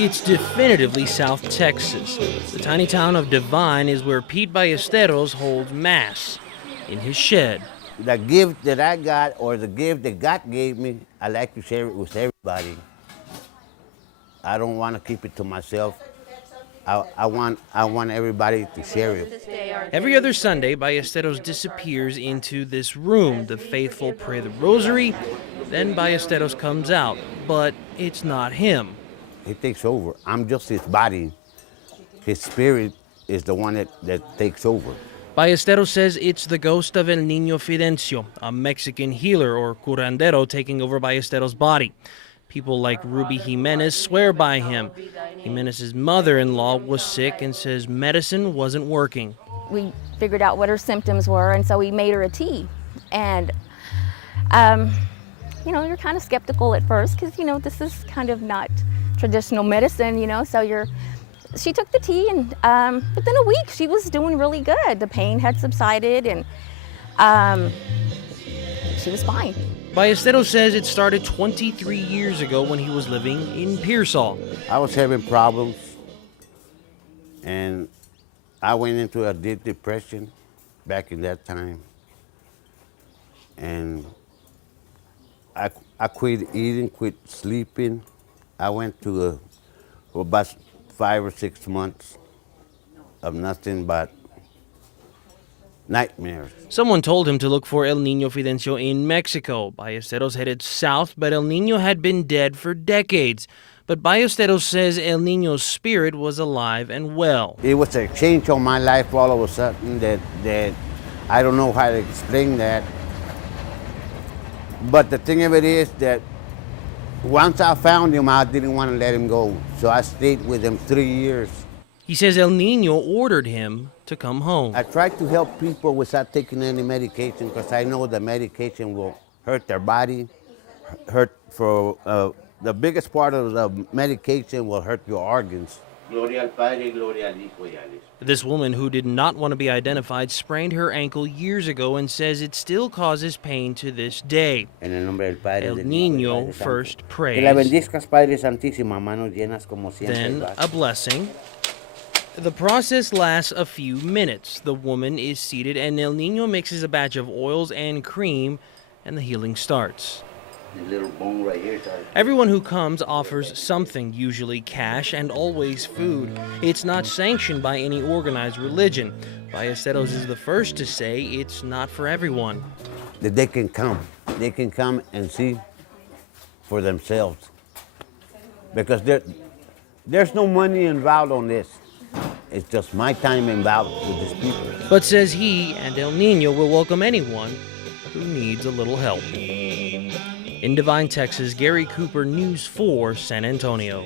It's definitively South Texas. The tiny town of Devine is where Pete Ballesteros holds Mass in his shed. The gift that I got, or the gift that God gave me, I like to share it with everybody. I don't want to keep it to myself. I want everybody to share it. Every other Sunday, Ballesteros disappears into this room. The faithful pray the rosary. Then Ballesteros comes out, but it's not him. He takes over. I'm just his body. His spirit is the one that takes over. Ballesteros says it's the ghost of El Niño Fidencio, a Mexican healer or curandero taking over Ballesteros' body. People like Ruby Jimenez swear by him. Jimenez's mother-in-law was sick and says medicine wasn't working. We figured out what her symptoms were, and so we made her a tea. And, you're kind of skeptical at first because, this is kind of not traditional medicine, so she took the tea, and within a week she was doing really good. The pain had subsided, and she was fine. Ballesteros says it started 23 years ago when he was living in Pearsall. I was having problems, and I went into a deep depression back in that time. And I quit eating, quit sleeping. I went to for about 5 or 6 months of nothing but nightmares. Someone told him to look for El Niño Fidencio in Mexico. Ballesteros headed south, but El Niño had been dead for decades. But Ballesteros says El Niño's spirit was alive and well. It was a change on my life all of a sudden that I don't know how to explain that. But the thing of it is that once I found him, I didn't want to let him go. So I stayed with him 3 years. He says El Niño ordered him to come home. I tried to help people without taking any medication because I know the medication will hurt their body, hurt for the biggest part of the medication will hurt your organs. Gloria al Padre, gloria al Hijo y al Espíritu. This woman, who did not want to be identified, sprained her ankle years ago and says it still causes pain to this day. En el nombre del Padre, El del Hijo y del Niño Padre first Santo. prays, Que la bendizcas, Padre Santísimo, manos llenas como siempre. then a blessing. The process lasts a few minutes. The woman is seated and El Niño mixes a batch of oils and cream, and the healing starts. The little bone right here. Everyone who comes offers something, usually cash and always food. It's not sanctioned by any organized religion. Ballesteros is the first to say it's not for everyone. That they can come. They can come and see for themselves. Because there's no money involved on this. It's just my time involved with these people. But says he and El Niño will welcome anyone who needs a little help. In Devine, Texas, Gary Cooper, News 4, San Antonio.